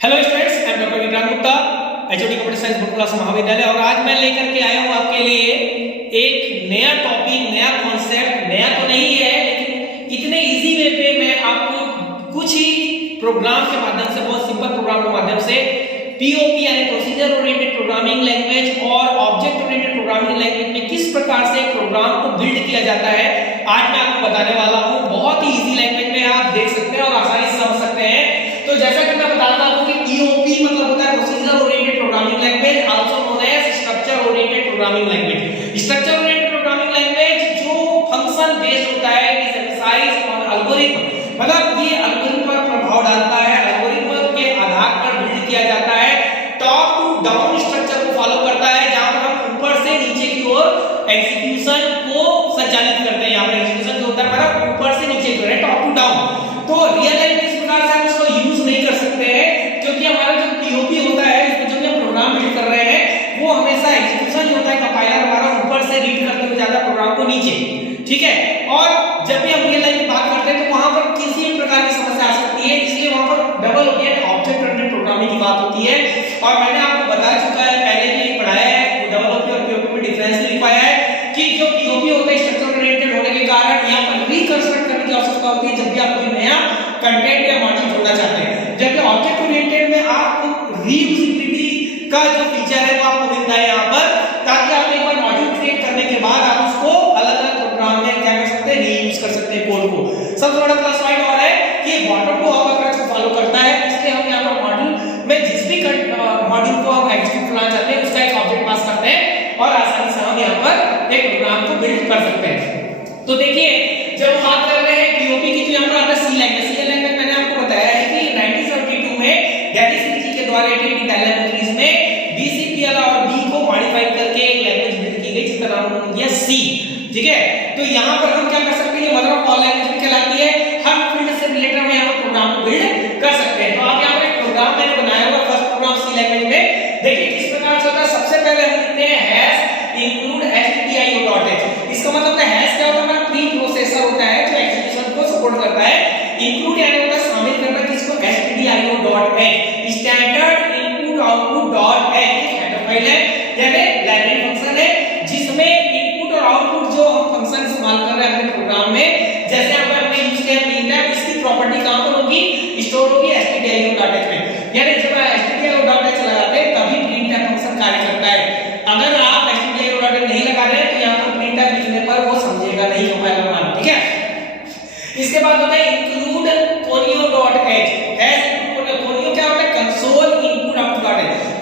Hello students, I am doctor Vikrant Gupta, HOD computer science board class महाविद्यालय। और आज मैं लेकर के आया हूं आपके लिए एक नया टॉपिक, नया कॉन्सेप्ट। नया तो नहीं है, लेकिन इतने इजी वे पे मैं आपको कुछ ही प्रोग्राम के माध्यम से, बहुत सिंपल प्रोग्राम के माध्यम से पीओपी यानी प्रोसीजर ओरिएंटेड प्रोग्रामिंग लैंग्वेज और ऑब्जेक्ट ओरिएंटेड प्रोग्रामिंग लैंग्वेज में किस प्रकार से एक प्रोग्राम को बिल्ड किया जाता है, आज मैं आपको बताने वाला हूं। बहुत ही इजी लैंग्वेज में आप देख सकते हैं और आसानी से समझ सकते हैं। तो जैसा कि मैं बताता हूं कि पीओपी मतलब होता है procedure oriented programming language, also known as structure oriented programming language. Structure oriented programming language जो फंक्शन बेस्ड होता है, it is emphasized on algorithm, मतलब ये एल्गोरिथम पर प्रभाव डालता है, एल्गोरिथम के आधार पर बिल्ड किया जाता है। टॉप टू डाउन स्ट्रक्चर को फॉलो करता है, जहां पर हम ऊपर से नीचे की ओर एग्जीक्यूशन को संचालित करते हैं। यहां पर एग्जीक्यूशन जो होता है हमारा ऊपर से नीचे की ओर है, टॉप टू डाउन। तो रियल लाइफ में इस प्रकार से हम उसको यूज नहीं कर सकते हैं, क्योंकि हमारा जो पीओपी होता है, इसमें जो हम प्रोग्राम बिल्ड कर रहे हैं, वो हमेशा एग्जीक्यूशन जो होता है कंपाइलर हमारा ऊपर से रीड करते हुए जाता है प्रोग्राम को नीचे, ठीक है। और जब भी हम रियल लाइफ की बात करते हैं तो वहां पर किसी भी प्रकार की समस्या आ सकती है, इसलिए वहां पर double oriented object oriented programming की बात होती है। और मैंने आपको बता चुका है, पहले भी पढ़ाया है, डबल ओपी और पीओपी में डिफरेंस लिखवाया है कि जो पीओपी होता है स्ट्रक्चर ओरिएंटेड होने के कारण यहां पर रिकंस्ट्रक्ट करने की आवश्यकता होती है जब भी आप कोई नया कंटेंट या मॉड्यूल जोड़ना चाहते हैं। जबकि ऑब्जेक्ट ओरिएंटेड में आपको रीयूजेबिलिटी का जो फीचर है वो आपको मिलता है यहां पर, ताकि आप एक बार मॉड्यूल क्रिएट करने के बाद आप उसको अलग-अलग प्रोग्राम में क्या कर सकते हैं, रीयूज कर सकते हैं कोड को। सबसे बड़ा प्लस पॉइंट और है कि बॉटम टू अप अप्रोच को फॉलो करता है, इसलिए हम यहां पर मॉड्यूल में जिस भी मॉड्यूल को हम एग्जीक्यूट करना चाहते हैं उसका एक ऑब्जेक्ट पास करते हैं और आसानी से हम यहां पर एक प्रोग्राम को बिल्ड कर सकते हैं। तो देखिए, जब हम बात कर रहे हैं पीओपी की, तो यहां पर आता है सी लैंग्वेज। सी लैंग्वेज मैंने आपको बताया है कि 1972 में डैनिश जी के द्वारा एटीटी लैबोरेटरीज में बीसीपीएल और बी को मॉडिफाई करके एक लैंग्वेज बिल्ड की गई जिसका नाम उन्होंने दिया सी, ठीक है। तो यहां पर हम क्या कर सकते हैं, मदर ऑफ ऑल लैंग्वेज भी कहलाती है। हर फील्ड से रिलेटेड हम यहां पर प्रोग्राम को बिल्ड कर सकते हैं। तो आप यहां पर एक प्रोग्राम मैंने बनाया हुआ, फर्स्ट प्रोग्राम सी लैंग्वेज में। देखिए किस प्रकार से होता है। सबसे पहले हम लिखते हैं हैश इंक्लूड stdio.h। इसका मतलब है हैश क्या होता है, हमारा प्री प्रोसेसर होता है जो एग्जीक्यूशन को सपोर्ट करता है। इंक्लूड यानी होता है शामिल करना, किसको, stdio.h, standard input output dot h, एक हेडर फाइल है, यानी लाइब्रेरी फंक्शन है जिसमें इनपुट और आउटपुट जो हम फंक्शन इस्तेमाल कर रहे हैं अपने प्रोग्राम में, जैसे हमने यूज किया प्रिंटफ, इसकी प्रॉपर्टी कहां पर होगी, स्टोर होगी stdio.h में। यानी जब stdio.h लगाते हैं तभी प्रिंटफ फंक्शन कार्य करता है। अगर आप stdio.h नहीं लगा रहे हैं तो यहां पर प्रिंटफ लिखने पर वो समझेगा नहीं कंपाइलर मान, ठीक है। इसके बाद होता है इंक्लूड conio.h। हैश conio क्या होता है, कंसोल इनपुट आउटपुट।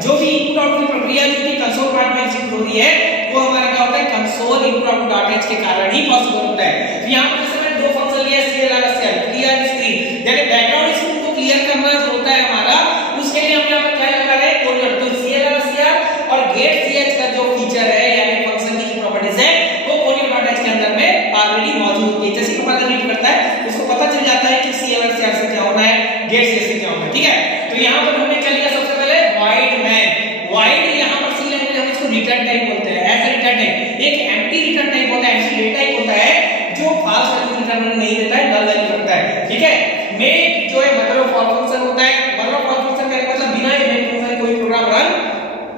जो भी इनपुट आउटपुट प्रक्रिया जो कि कंसोल पार्ट में एग्जीक्यूट हो रही है वो हमारा क्या होता है, कंसोल इनपुट आउटपुट.h के कारण ही पॉसिबल होता है। तो यहां पर जैसे मैंने दो फंक्शन लिया, cl और cl, क्लियर स्क्रीन, यानी बैकग्राउंड स्क्रीन को क्लियर करना जो होता है हमारा, उसके लिए हम यहां पर क्या लगा रहे हैं, conio। तो cl और cl और get ch का जो फीचर है यानी फंक्शन की जो प्रॉपर्टीज है वो conio.h के अंदर में ऑलरेडी मौजूद होती है। जैसे कंपाइलर रीड करता है उसको पता चल जाता है कि cl और cl से क्या होना है, get ch से क्या होना है, ठीक है। तो यहां पर हमने क्या लिया, सबसे पहले void main। void यहां पर सी लैंग्वेज हम इसको रिटर्न टाइप बोलते हैं। ऐसा रिटर्न टाइप एक एम्प्टी रिटर्न टाइप होता है, एम्प्टी डेटा टाइप होता है जो फाल्स वैल्यू रिटर्न नहीं देता है, नल वैल्यू रखता है, ठीक है। मेन जो है मदर ऑफ ऑल फंक्शन होता है। मदर ऑफ ऑल फंक्शन का मतलब बिना मेन फंक्शन कोई प्रोग्राम रन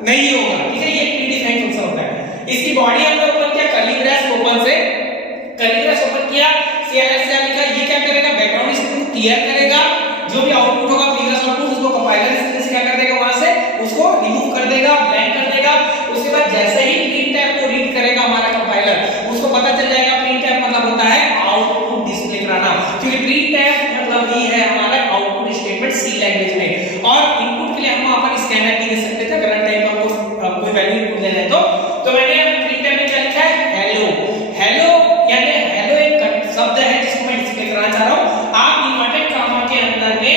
नहीं होगा, ठीक है। ये प्रीडिफाइंड फंक्शन होता है। इसकी बॉडी हमने ओपन किया, कर्ली ब्रैकेट ओपन से कर्ली ब्रैकेट ओपन किया, cls से लिखा, ये क्या करेगा, बैकग्राउंड स्क्रीन को क्लियर करेगा, जो भी आउटपुट होगा प्रीवियस आउटपुट उसको कंपाइलर स्क्रीन से क्या कर देगा, वहां से उसको रिमूव कर देगा, ब्लैंक कर देगा। उसके बाद जैसे ही प्रिंटफ को रीड करेगा हमारा कंपाइलर, उसको पता चल जाएगा प्रिंटफ मतलब होता है आउटपुट डिस्प्ले कराना, क्योंकि प्रिंटफ मतलब ही है हमारा आउटपुट स्टेटमेंट सी लैंग्वेज में। और इनपुट के लिए हम वहां पर स्कैनर भी दे सकते थे, करंट टाइम का कोई वैल्यू इनपुट देना है तो मैंने प्रिंटफ में क्या लिखा है, हेलो। हेलो यानी हेलो एक शब्द है जिसको मैं डिस्प्ले कराना चाह रहा हूं। आप इन्वर्टेड कॉमा के अंदर में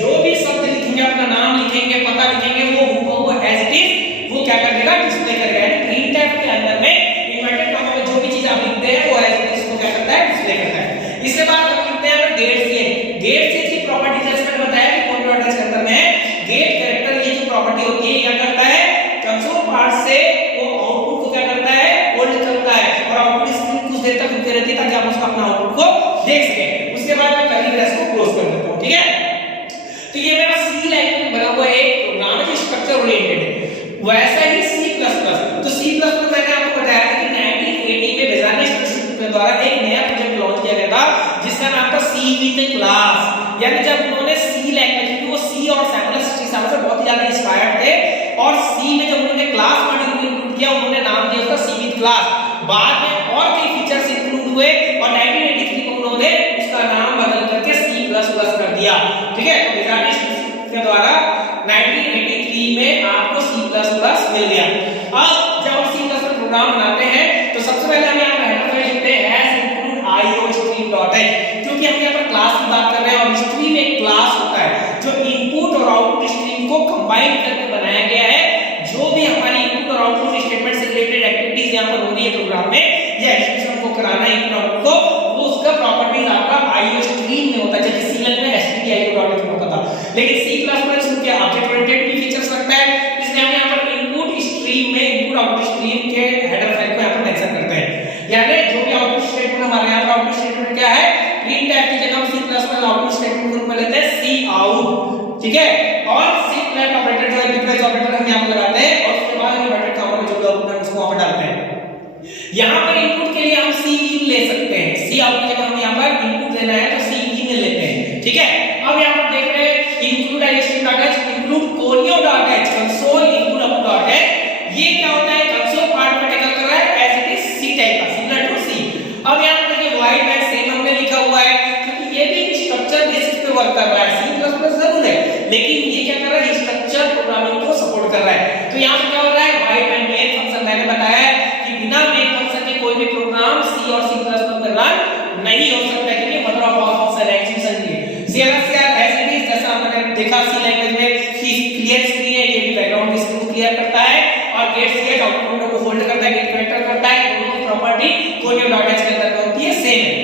जो भी शब्द लिखेंगे, अपना नाम लिखेंगे, पता लिखेंगे, वो एज इट इज वो क्या कर देगा, डिस्प्ले करेगा। यानी प्रिंटफ के अंदर में इन्वर्टेड कॉमा में जो भी चीज आप लिखते हैं वो एज इट इज को क्या करता है, डिस्प्ले करता है। इसके बाद हम लिखते हैं गेट ch। गेट ch की प्रॉपर्टी जैसे मैंने बताया कि conio.h के अंदर में है, गेट कैरेक्टर ये जो प्रॉपर्टी होती है क्या करता है, कंसोल पार्ट से वो आउटपुट को क्या करता है, होल्ड करता है और आउटपुट स्क्रीन कुछ देर तक रुकी रहती है ताकि आप उसका अपना आउटपुट को देख सकें। उसके बाद मैं कर्ली ब्रैकेट को क्लोज कर देता हूं, ठीक है। तो ये यहाँ सी लैंग्वेज में बना हुआ एक प्रोग्राम है जो स्ट्रक्चर ओरिएंटेड है, वैसा ही सी प्लस प्लस। तो सी प्लस प्लस मैंने आपको बताया था कि 1980 में बेजानिया इंस्टीट्यूट के द्वारा एक नया प्रोजेक्ट लॉन्च किया गया था जिसका नाम था सी विद क्लास। यानी जब उन्होंने सी लैंग्वेज, क्योंकि वो सी और सैमुअल सिस्टम से बहुत ज्यादा इंस्पायर्ड थे, और सी में जब उन्होंने क्लास मॉड्यूल को इंक्लूड किया उन्होंने नाम दिया उसका सी विद क्लास। बाद में और कई फीचर्स इंक्लूड हुए और 1983 में उन्होंने उसका नाम बदल करके सी प्लस प्लस कर दिया। ठीक है, तो बेजानिया इंस्टीट्यूट के द्वारा 1983 में आपको सी प्लस प्लस मिल गया। अब जब हम सी प्लस प्रोग्राम बनाते हैं तो सबसे पहले हम यहाँ पर हेडर फाइल लिखते हैं हैश इंक्लूड iostream.h, क्योंकि हम यहाँ पर क्लास की बात कर रहे हैं और स्ट्रीम में एक क्लास होता है जो इनपुट और आउटपुट स्ट्रीम को कंबाइन करके बनाया गया है। जो भी हमारी इनपुट और आउटपुट स्टेटमेंट से रिलेटेड एक्टिविटीज यहाँ पर हो रही है प्रोग्राम में या एग्जीक्यूशन को कराना है इनपुट आउटपुट को, वो उसका प्रॉपर्टीज आपका iostream में होता है, जैसे सी लैंग्वेज में stdio.h में होता था। लेकिन सी प्लस प्लस में क्या ऑब्जेक्ट ओरिएंटेड भी फीचर्स रखता है, इसलिए हम यहाँ पर इनपुट स्ट्रीम में इनपुट आउटपुट स्ट्रीम के हेडर फाइल को यहाँ पर मेंशन करते हैं। यानी जो भी आउटपुट स्टेटमेंट हमारे यहाँ पर आउटपुट स्टेटमेंट क्या है, प्रिंट टाइप की जगह हम C plus plus output statement के रूप में लेते हैं सी आउट। ठीक है, और सी प्लस ऑपरेटर जो है डिफरेंस ऑपरेटर हम यहाँ पर लगाते हैं और उसके बाद ये ब्रैकेट का जो आउटपुट है उसको वहां पर डालते हैं। यहाँ पर इनपुट के लिए हम सी इन ले सकते हैं, सी आउट की जगह हम यहाँ पर इनपुट लेना है तो सी इन लेते हैं। ठीक है, अब यहाँ पर देख रहे हैं include iostream.h include conio.h console input output. ये क्या होता है, कंसोल पार्ट में टेकल कर रहा है as it is C type का, सिमिलर टू सी। अब यहाँ पर देखिए वाइड बैक सेम हमने लिखा हुआ है क्योंकि ये भी स्ट्रक्चर बेसिस पे वर्क कर रहा है। सी प्लस प्लस जरूर है लेकिन ये क्या कर रहा है, स्ट्रक्चर प्रोग्रामिंग को सपोर्ट कर रहा है। तो यहाँ पे क्या हो रहा है, वाइड बैक मेन फंक्शन मैंने बताया है कि बिना मेन फंक्शन के कोई भी प्रोग्राम सी और सी प्लस प्लस में रन नहीं हो सकता, क्योंकि मदर ऑफ ऑल फंक्शन है एग्जीक्यूशन के लिए। सीआरसीआर एज इट इज, जैसा हमने देखा सी लैंग्वेज में कि क्लियर स्क्रीन है, ये भी बैकग्राउंड स्क्रीन को क्लियर करता है और गेट सी आउटपुट को होल्ड करता है, गेट कनेक्टर करता है। दोनों की प्रॉपर्टी conio.h के अंदर होती है सेम है।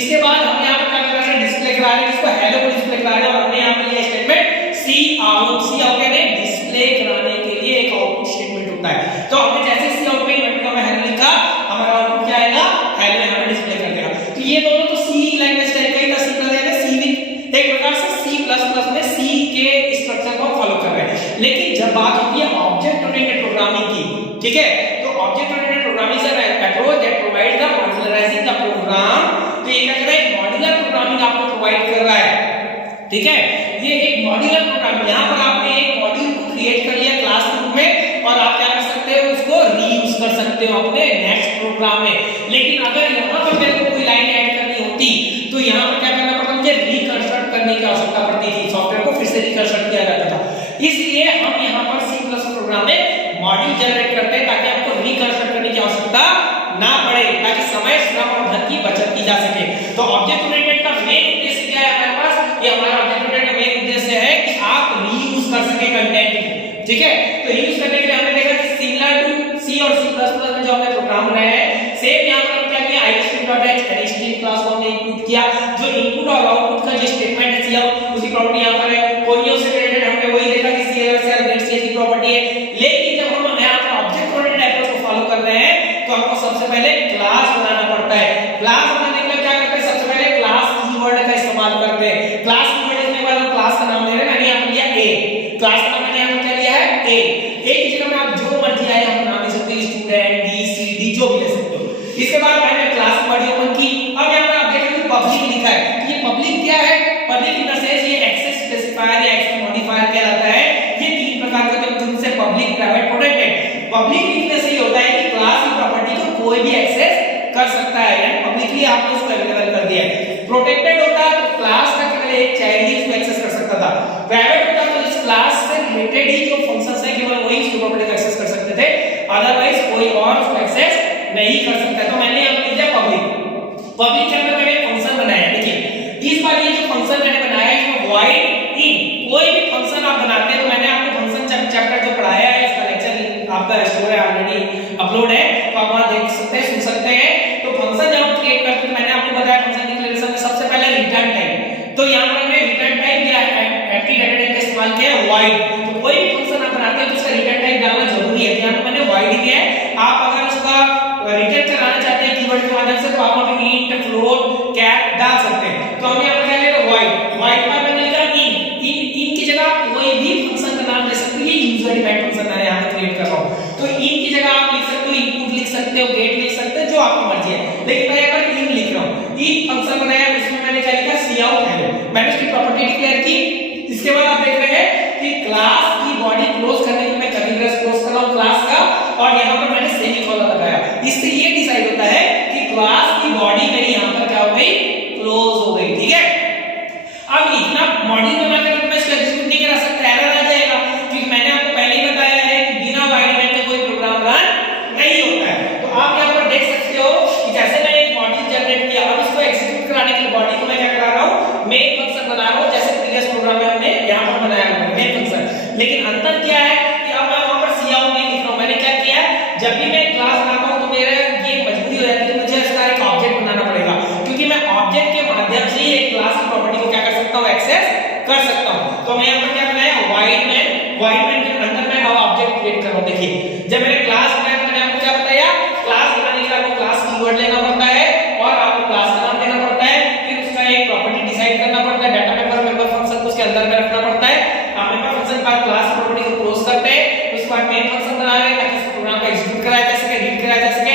इसके बाद हम यहाँ पर क्या कर रहे हैं, डिस्प्ले करा रहे हैं, इसको हेलो को डिस्प्ले करा रहे हैं और हमने यहाँ पर लिया स्टेटमेंट सी आउट। सी आउट यानी डिस्प्ले कराने के लिए एक आउटपुट स्टेटमेंट होता है। तो हमने जैसे सी आउट में इन्वर्टर का हेलो लिखा, हमारा आउटपुट क्या आएगा, हेलो यहाँ पे डिस्प्ले कर देगा। तो ये दोनों तो सी लैंग्वेज टाइप का ही था, सी प्लस यानी सी विद एक प्रकार से सी प्लस प्लस में सी के स्ट्रक्चर को फॉलो कर रहे हैं। लेकिन जब बात होती है ऑब्जेक्ट ओरिएंटेड प्रोग्रामिंग की, ठीक है, तो ऑब्जेक्ट ओरिएंटेड प्रोग्रामिंग से approach that provide the modularising the program. तो ये क्या कर रहा है, मॉड्यूलर प्रोग्रामिंग आपको प्रोवाइड कर रहा है। ठीक है, ये एक मॉड्यूलर प्रोग्राम, यहाँ पर आपने एक मॉड्यूल को क्रिएट कर लिया क्लास रूप में और आप क्या कर सकते हो, उसको रीयूज कर सकते हो अपने नेक्स्ट प्रोग्राम में। लेकिन अगर यहाँ पर मेरे को कोई लाइन ऐड करनी होती तो यहाँ पर क्या करना पड़ता, मुझे रिकंस्ट्रक्ट करने की आवश्यकता पड़ती थी, सॉफ्टवेयर को फिर से रिकंस्ट्रक्ट किया जाता था। इसलिए हम यहाँ पर सी प्लस प्रोग्राम में मॉड्यूल जनरेट करते हैं ताकि आपको रिकंस्ट्रक्ट करने की आवश्यकता ना पड़े, ताकि समय, श्रम और धन की बचत की जा सके। तो ऑब्जेक्ट ओरिएंटेड का मेन उद्देश्य क्या है हमारे पास, ये हमारा ऑब्जेक्ट ओरिएंटेड का मेन उद्देश्य है कि आप रीयूज कर सके कंटेंट को। ठीक है, तो रीयूज करने के लिए हमने देखा कि सिमिलर टू सी और सी प्लस प्लस में जो हमने प्रोग्राम बनाया है, सेम यहाँ पर क्या किया, iostream.h string क्लास को हमने इंक्लूड किया। जो इनपुट और आउटपुट का जो स्टेटमेंट है सी आउट, उसकी प्रॉपर्टी यहाँ पर है। conio से रिलेटेड हमने वही देखा कि सीआरसीआर गेट सी की प्रॉपर्टी है। लेकिन जब हम यहाँ पर ऑब्जेक्ट ओरिएंटेड अप्रोच को फॉलो कर रहे हैं तो हमको सबसे पहले क्लास बनाना पड़ता है। क्लास बनाने के लिए क्या करते हैं, सबसे पहले क्लास कीवर्ड का इस्तेमाल करते हैं। क्लास कीवर्ड लिखने के बाद हम क्लास का नाम ले रहे हैं, मैंने यहाँ पर लिया ए, क्लास का नाम मैंने यहाँ पर क्या लिया है ए। ए की जगह में आप जो मर्जी आए हम नाम ले सकते हैं, स्टूडेंट, डी, सी, डी जो भी ले सकते हो। इसके बाद मैंने क्लास की बॉडी ओपन की। अब यहाँ पर आप देखें कि पब्लिक लिखा है, ये पब्लिक क्या है, पब्लिक इन द सेंस ये एक्सेस स्पेसिफायर या एक्सेस मॉडिफायर कहलाता है। ये तीन प्रकार के होते हैं, जिनसे पब्लिक, प्राइवेट, प्रोटेक्टेड। पब्लिक लिखने से ये होता है कि क्लास की प्रॉपर्टी को कोई भी एक्सेस कर सकता है, यानी पब्लिकली आपने उसको अवेलेबल कर दिया है। प्रोटेक्टेड होता है तो क्लास का केवल एक चाइल्ड ही उसको एक्सेस कर सकता था। प्राइवेट होता तो इस क्लास से रिलेटेड ही जो फंक्शंस हैं केवल वही उसकी प्रॉपर्टी को एक्सेस कर सकते थे, अदरवाइज कोई और उसको एक्सेस नहीं कर सकता। तो मैंने यहाँ लिख दिया पब्लिक। पब्लिक के अंदर मैंने एक फंक्शन बनाया। देखिए इस बार ये जो फंक्शन मैंने बनाया है इसमें void in, कोई भी फंक्शन आप बनाते हैं तो मैंने आपको फंक्शन चैप्टर जो पढ़ाया है, इसका लेक्चर आपका स्टोर है ऑलरेडी अपलोड है, तो आप वहां देख सकते हैं, सुन सकते हैं। तो फंक्शन जब हम क्रिएट करते हैं, मैंने आपको बताया फंक्शन डिक्लेरेशन में सबसे पहले रिटर्न टाइप। तो यहाँ पर मैंने रिटर्न टाइप या एंटी डाटा टाइप का इस्तेमाल किया है void। तो कोई भी फंक्शन आप बनाते हैं तो उसका रिटर्न टाइप डालना जरूरी है। यहाँ पर मैंने void दिया है। आप अगर उसका रिटर्न कराना चाहते हैं कीवर्ड के माध्यम से तो आप वहां पे int, float, char डाल सकते हैं। तो हम यहाँ पर क्या ले रहे हैं void। void पर मैंने लिखा in की जगह नाम दे सकते हो, ये यूजर डिफाइंड फंक्शन मैं यहाँ पे क्रिएट कर रहा हूँ। तो इन की जगह आप लिख सकते हो इनपुट लिख सकते हो, गेट लिख सकते हो, जो आपकी मर्जी है, लेकिन मैं यहाँ पर इन लिख रहा हूँ। इन फंक्शन बनाया, उसमें मैंने क्या लिखा, काउट हेलो, मैंने उसकी प्रॉपर्टी डिक्लेयर की। इसके बाद आप देख रहे हैं कि क्लास की बॉडी क्लोज करने के लिए मैं कर्ली ब्रेस क्लोज कर रहा हूँ क्लास का, और यहाँ पर मैंने सेमीकोलन लगाया। इससे ये डिसाइड होता है कि क्लास की बॉडी मेरी यहाँ पर क्या हो गई, क्लोज हो गई। ठीक है, अब इतना मॉड्यूल बनाकर मैं इसको एग्जीक्यूट नहीं करा सकता, एरर आ जाएगा, क्योंकि मैंने आपको पहले ही बताया है कि बिना वाइड मैन के कोई प्रोग्राम रन नहीं होता है। तो आप यहाँ पर देख सकते हो कि जैसे मैंने एक मॉड्यूल जनरेट किया, अब इसको एग्जीक्यूट कराने के लिए बॉडी को मैं क्या करा रहा हूँ, मेन फंक्शन बना रहा हूँ, जैसे प्रीवियस प्रोग्राम में हमने यहाँ पर बनाया हुआ मेन फंक्शन। लेकिन अंतर क्या है कि अब मैं वहां पर काउट नहीं लिख रहा हूँ। मैंने क्या किया, जब भी मैं क्लास बनाता हूँ तो मेरे ये मजबूरी हो जाती है, मुझे इसका एक ऑब्जेक्ट बनाना पड़ेगा, क्योंकि मैं ऑब्जेक्ट के माध्यम से ही एक क्लास की प्रॉपर्टी को क्या कर सकता हूँ, एक्सेस कर सकता हूँ। तो मैं यहाँ पर क्या बनाया, वाइड मैन के अंदर मैं अब ऑब्जेक्ट क्रिएट कर रहा हूँ। देखिए, जब मैंने क्लास बनाया तो मैंने आपको क्या बताया, क्लास बनाने के लिए आपको क्लास कीवर्ड लेना पड़ता है और आपको क्लास का नाम देना पड़ता है, फिर उसका एक प्रॉपर्टी डिसाइड करना पड़ता है, डाटा मेंबर फंक्शन को उसके अंदर में रखना पड़ता है। आप मेंबर फंक्शन के बाद क्लास प्रॉपर्टी को क्लोज करते हैं, उसके बाद मेन फंक्शन बना रहे हैं ताकि इस प्रोग्राम को एग्जीक्यूट कराया जा सके, रीड कराया जा सके।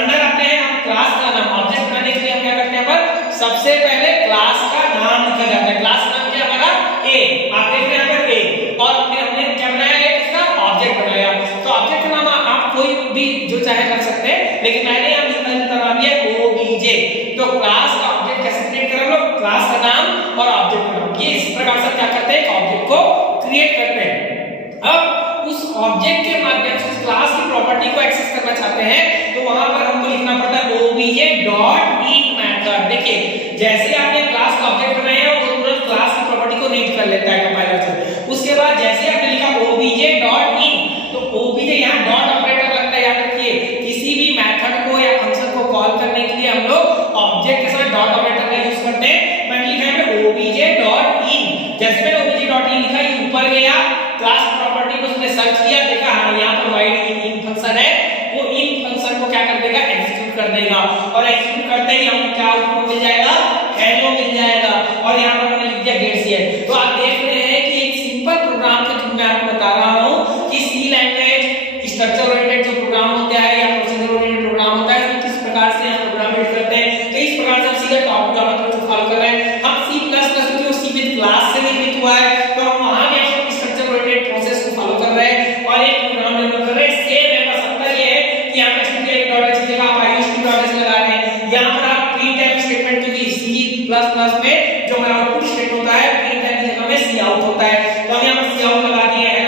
अंदर आते हैं हम क्लास का नाम, ऑब्जेक्ट बनाने के लिए हम क्या करते हैं, पर सबसे पहले क्लास का नाम लिखा जाता है। क्लास का नाम क्या हमारा, ए, आप देख रहे हैं यहाँ पर ए, और फिर हमने क्या बनाया है, इसका ऑब्जेक्ट बनाया। तो ऑब्जेक्ट का नाम आप कोई भी जो चाहे कर सकते हैं, लेकिन मैंने यहाँ नाम दिया ओबीजे। तो क्लास का ऑब्जेक्ट कैसे क्रिएट करें हम लोग, क्लास का नाम और ऑब्जेक्ट का नाम, ये इस प्रकार से क्या करते हैं, ऑब्जेक्ट को क्रिएट करते हैं। अब उस ऑब्जेक्ट के माध्यम से उस क्लास की प्रॉपर्टी को एक्सेस करना चाहते हैं, तो वहां पर हमको लिखना पड़ता है obj.read मेथड। देखिए, जैसे आपने क्लास का ऑब्जेक्ट बनाया वो तुरंत क्लास की प्रॉपर्टी को रीड कर लेता है कंपाइलर से। उसके बाद जैसे आपने लिखा obj.in, तो obj यहाँ डॉट ऑपरेटर लगता है, याद रखिए, किसी भी मेथड को या फंक्शन को कॉल करने के लिए हम लोग ऑब्जेक्ट के साथ डॉट ऑपरेटर का यूज करते हैं। मैंने लिखा है obj.in, जैसे मैंने obj.in लिखा, ये ऊपर गया, क्लास प्रॉपर्टी को उसने सर्च किया, देखा हाँ यहाँ पर वाइड इन फंक्शन है, वो इन फंक्शन को क्या कर देगा, एग्जीक्यूट कर देगा, और एग्जीक्यूट करते ही हमको क्या आउटपुट मिल जाएगा, हेलो मिल जाएगा, और यहाँ पर मैंने लिख दिया गेट सी। तो आप देख रहे हैं कि एक सिंपल प्रोग्राम के थ्रू मैं आपको बता रहा हूँ कि सी लैंग्वेज स्ट्रक्चर ओरिएंटेड जो प्रोग्राम होता है या प्रोसीजर ओरिएंटेड प्रोग्राम होता है, तो किस प्रकार से हम प्रोग्राम बिल्ड करते हैं। तो इस प्रकार से हम सीधा टॉपिक जावा को फॉलो कर रहे हैं। हम सी प्लस प्लस जो सी विद क्लास से निर्मित हुआ है, तो हम वहां भी स्ट्रक्चर ओरिएंटेड प्रोसेस को फॉलो कर रहे हैं और एक प्रोग्राम डेवलप कर रहे हैं। सेम है, बस अंतर ये है कि यहाँ पे std.h की जगह आप iostd.h लगा रहे हैं। यहाँ पर आप printf स्टेटमेंट, क्योंकि C++ में जो हमारा आउटपुट स्टेटमेंट होता है, printf की जगह में cout होता है, तो हम यहाँ पर cout लगा दिए हैं।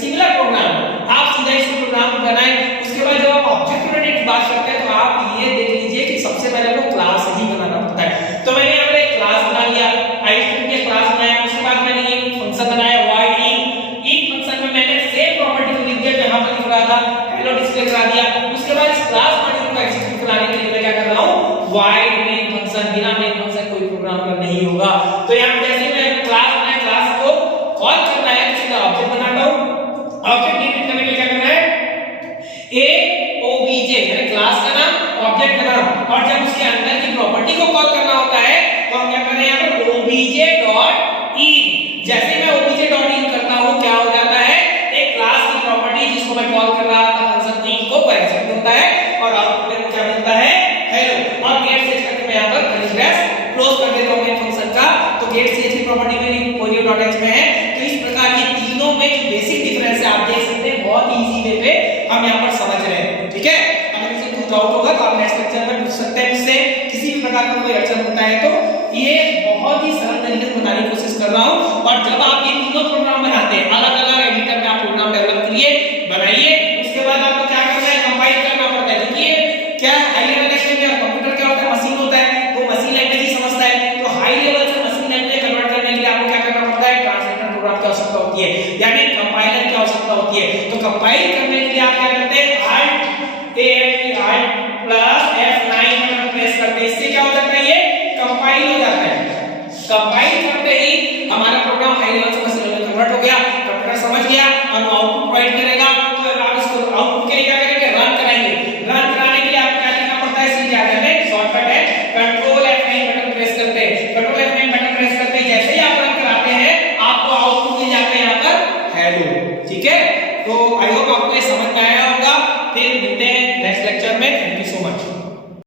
सिमिलर प्रोग्राम आप सीधा इस प्रोग्राम को बनाएं। उसके बाद जब आप ऑब्जेक्ट ओरिएंटेड की बात करते हैं, तो आप ये देख लीजिए कि सबसे पहले आपको क्लास ही बनाना पड़ता है। तो मैंने यहाँ पर एक क्लास बना लिया, iostream के क्लास बनाया, उसके बाद मैंने एक फंक्शन बनाया void in फंक्शन में मैंने सेम प्रॉपर्टी को लिख दिया जो यहाँ पर लिख रहा था, हेलो डिस्प्ले करा दिया। उसके बाद इस क्लास मॉड्यूल को एग्जीक्यूट कराने के लिए मैं क्या कर रहा हूँ, void main फंक्शन, बिना मेन फंक्शन कोई प्रोग्राम रन नहीं होगा। तो यहाँ जैसे मैं क्लास बनाया, क्लास को कॉल करना है, तो सीधा ऑब्जेक्ट बनाता हूँ। ऑब्जेक्ट क्रिएट करने के लिए क्या करना है, obj यानी क्लास का नाम, ऑब्जेक्ट का नाम, और जब उसके अंदर की प्रॉपर्टी को कॉल करना होता है तो हम क्या कर रहे हैं, यहाँ पर obj.in। जैसे मैं obj.in करता हूँ, क्या हो जाता है, एक क्लास की प्रॉपर्टी जिसको मैं कॉल कर रहा था फंक्शन को एग्जीक्यूट होता है और आउटपुट में क्या मिलता है, हेलो। और गेट सेट करके मैं यहाँ पर कर्ली ब्रेस क्लोज कर देता हूँ मेन फंक्शन का। तो गेट सेट की प्रॉपर्टी मेरी porio.h में है। तो इस प्रकार ये तीनों में जो बेसिक डिफरेंस है आप देख सकते हैं, बहुत इजी वे पे हम यहाँ पर समझ रहे हैं। ठीक है, अगर किसी को डाउट होगा तो आप नेक्स्ट लेक्चर में पूछ सकते हैं मुझसे, किसी भी प्रकार का कोई अड़चन होता है। तो ये बहुत ही सरल तरीके से बताने की कोशिश कर रहा हूँ। और जब आप ये तीनों प्रोग्राम बनाते हैं, अलग अलग एडिटर में आप प्रोग्राम डेवलप करिए, बनाइए, उसके बाद आपको क्या करना है, कंपाइल करना पड़ता है। क्योंकि क्या हाई लेवल लैंग्वेज में कंप्यूटर क्या होता है, मशीन होता है, तो मशीन लैंग्वेज ही समझता है। तो हाई लेवल से मशीन लैंग्वेज कन्वर्ट करने के लिए आपको क्या करना पड़ता है, ट्रांसलेटर प्रोग्राम की आवश्यकता होती है, यानी कंपाइलर की आवश्यकता होती है। तो कंपाइल करने के लिए आप क्या करते हैं, alt F9 प्रेस करते हैं, इससे क्या हो जाता है, ये कंपाइल हो जाता है। कंपाइल करते ही हमारा प्रोग्राम हाई लेवल से मशीन लेवल में कन्वर्ट हो गया, कंप्यूटर समझ गया और वो आउटपुट प्रोवाइड करेगा। तो आप इसको आउटपुट के लिए क्या करेंगे, रन कराएंगे। रन कराने के लिए आपको क्या लिखना पड़ता है, सीधे आगे में शॉर्टकट है, कंट्रोल F9 बटन प्रेस करते हैं। कंट्रोल F9 बटन प्रेस करते ही जैसे ही आप रन कराते हैं, आपको आउटपुट मिल जाता है यहाँ पर वैल्यू। ठीक है, तो आई होप आपको ये समझ में आया होगा। फिर मिलते हैं नेक्स्ट लेक्चर में। Thank you so much.